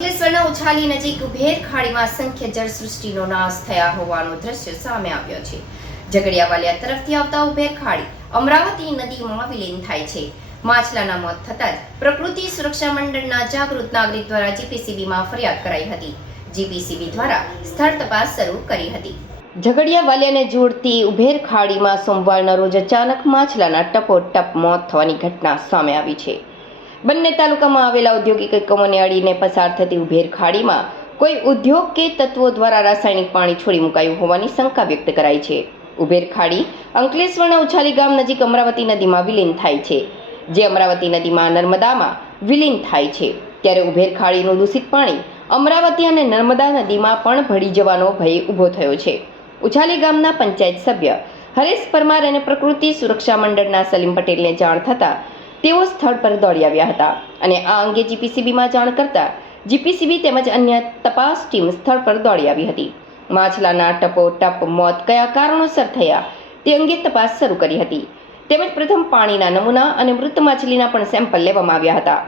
અંકલેશ્વરના ઉછાલી નજીક ભેર ખાડીમાં અસંખ્ય જળસૃષ્ટિનો નાશ થયા હોવાનો દ્રશ્ય સામે આવ્યો છે. ઝઘડિયાવાલિયા તરફથી આવતા ઉભેર ખાડી અમરાવતી નદીમાં વિલીન થાય છે. માછલાના મોત થતાં જ પ્રકૃતિ સુરક્ષા મંડળના જાગૃત નાગરિક દ્વારા જીપીસીબીમાં ફરિયાદ કરાઈ હતી. જીપીસીબી દ્વારા સ્થળ તપાસ શરૂ કરી હતી. ઝઘડિયા વાલિયાને જોડતી ઉભેર ખાડીમાં સોમવારના રોજ અચાનક માછલાના ટપોટપ મોત થવાની ઘટના સામે આવી છે. બંને તાલુકામાં આવેલા ઔદ્યોગિક એકમોને અડીને પસાર થતી ઉભેર ખાડીમાં કોઈ ઉદ્યોગ કે તત્વો દ્વારા રાસાયણિક પાણી છોડી મુકાયું હોવાની શંકા વ્યક્ત કરાઈ છે. ઉભેર ખાડી અંકલેશ્વરના ઉછાલી ગામ નજીક અમરાવતી નદીમાં વિલીન થાય છે. જે અમરાવતી નદીમાં નર્મદામાં વિલીન થાય છે. ત્યારે ઉભેર ખાડીનું દૂષિત પાણી અમરાવતી અને નર્મદા નદીમાં પણ ભળી જવાનો ભય ઊભો થયો છે. ઉછાલી ગામના પંચાયત સભ્ય હરેશ પરમાર અને પ્રકૃતિ સુરક્ષા મંડળના સલીમ પટેલને જાણ થતાં તેઓ સ્થળ પર દોડી આવ્યા હતા અને આ અંગે જીપીસીબીમાં જાણ કરતા જીપીસીબી તેમજ અન્ય તપાસ ટીમ સ્થળ પર દોડી આવી હતી. માછલાના ટપો, ટપ, મોત કયા કારણોસર થયા તે અંગે તપાસ શરૂ કરી હતી. તેમજ પ્રથમ પાણીના નમૂના અને મૃત માછલીના પણ સેમ્પલ લેવામાં આવ્યા હતા.